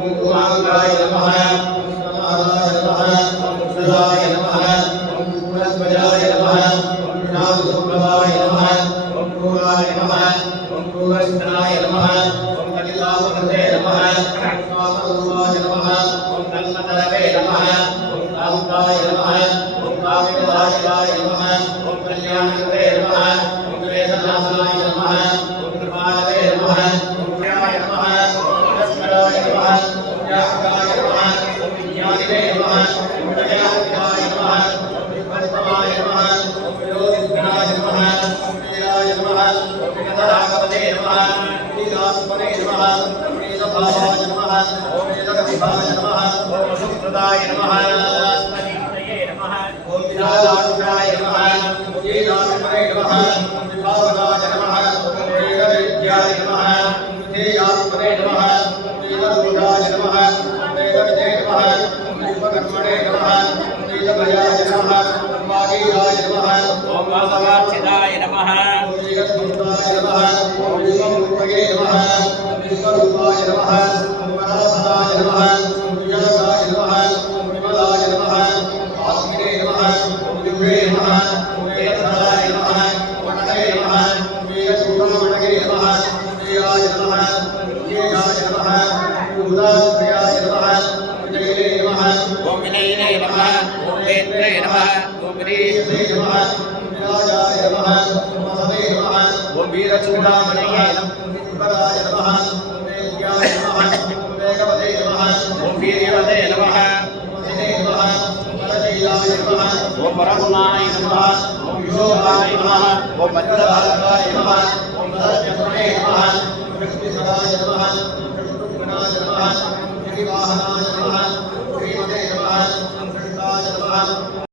कुमांगाय नमः नमः नमः नमः कुलध्वजाय नमः नामसंभवाय नमः पूर्वाय नमः पूर्वस्त्राय नमः कलिलापहृते नमः कामरूपाय नमः तन्मतरवे नमः कान्ताय नमः कामिदाय नमः कल्याणकृते नमः वेदनाथाय नमः कृपालवे नमः पुण्याय नमः पुरस्कराय नमः व्यापकाय नमः ज्ञानिवे नमः दयानिधाय नमः विपत्तमाय नमः योगिघ्नाय नमः वीराय नमः विगतरागवते नमः वीरास्मने नमः वेदभावाय नमः वेदकविभाय नमः सुप्रदाय नमः अस्मदीतये नमः विनादाक्षाय नमः वेदात्मने नमः विभावनाय नमः वेदविद्याय नमः विधेयात्मने नमः वेदरूढाय नमः वेदविदे नमः विश्वकर्मणे नमः वेदभयाय नमः वागीयाय नमः ओम वासवार्चिताय नमः वेदधूताय नमः विश्वरूपये नमः विश्वरूपाय नमः परासदाय नमः विजयदाय नमः विमलाय नमः आत्मने नमः विभ्रे नमः वेदधराय नमः वटने नमः वेदचूडामणगे नमः वेदाय नमः विजयाय नमः उदात्मयाय नमः विजये नमः ओम विनयने नमः ओम वेत्रे नमः ओम वीरेशे नमः विराजाय नमः ओम महवे नमः ओम वीरचूडामणगे नमः नमः वेद्याय नमः वेगवते नमः ओम वीर्यवते नमः नमः परशैलाय नमः ओम परमुनाय नमः ओम विशोभाय नमः ओम भद्रभागाय नमः ओम धर्मणे नमः वृष्टिसदाय नमः वृष्णुघ्नाय नमः विवाहनाय नमः